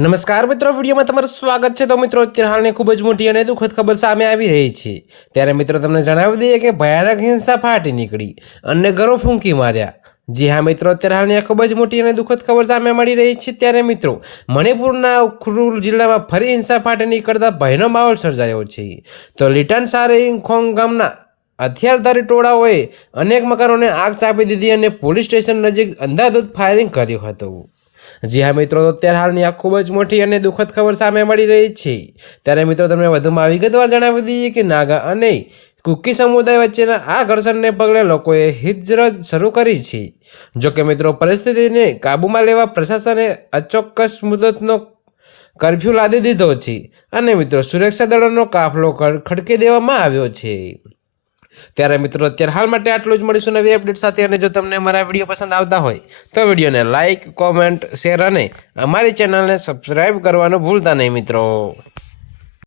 નમસ્કાર મિત્રો, વિડીયોમાં તમારું સ્વાગત છે। તો મિત્રો, અત્યારે હાલની ખૂબ જ મોટી અને દુઃખદ ખબર સામે આવી રહી છે। ત્યારે મિત્રો તમને જણાવી દઈએ કે ભયાનક હિંસા ફાટી નીકળી અને ઘરો ફૂંકી માર્યા। જી હા મિત્રો, અત્યારે હાલની આ ખૂબ જ મોટી અને દુઃખદ ખબર સામે મળી રહી છે। ત્યારે મિત્રો, મણિપુરના ઉખરુલ જિલ્લામાં ફરી હિંસા ફાટી નીકળતા ભયનો માહોલ સર્જાયો છે। તો લીટન સારેખોંગ ગામના હથિયારધારી ટોળાઓએ અનેક મકાનોને આગ ચાંપી દીધી અને પોલીસ સ્ટેશન નજીક અંધાધૂંધ ફાયરિંગ કર્યું હતું। જી હા મિત્રો, અત્યારે હાલની આ ખૂબ જ મોટી અને દુઃખદ ખબર સામે મળી રહી છે। ત્યારે મિત્રો તમને વધુમાં વિગતવાર જણાવી દઈએ કે નાગા અને કુકી સમુદાય વચ્ચેના આ ઘર્ષણને પગલે લોકોએ હિજરત શરૂ કરી છે। જોકે મિત્રો, પરિસ્થિતિને કાબૂમાં લેવા પ્રશાસને અચોક્કસ મુદતનો કર્ફ્યુ લાદી દીધો છે અને મિત્રો સુરક્ષા દળોનો કાફલો ખડકી દેવામાં આવ્યો છે। ત્યારે મિત્રો, અત્યારે હાલ માટે આટલું જ। મળીશું નવી અપડેટ સાથે। અને જો તમને અમારા વિડીયો પસંદ આવતા હોય તો વિડીયોને લાઇક, કોમેન્ટ, શેર અને અમારી ચેનલને સબસ્ક્રાઈબ કરવાનું ભૂલતા નહીં મિત્રો।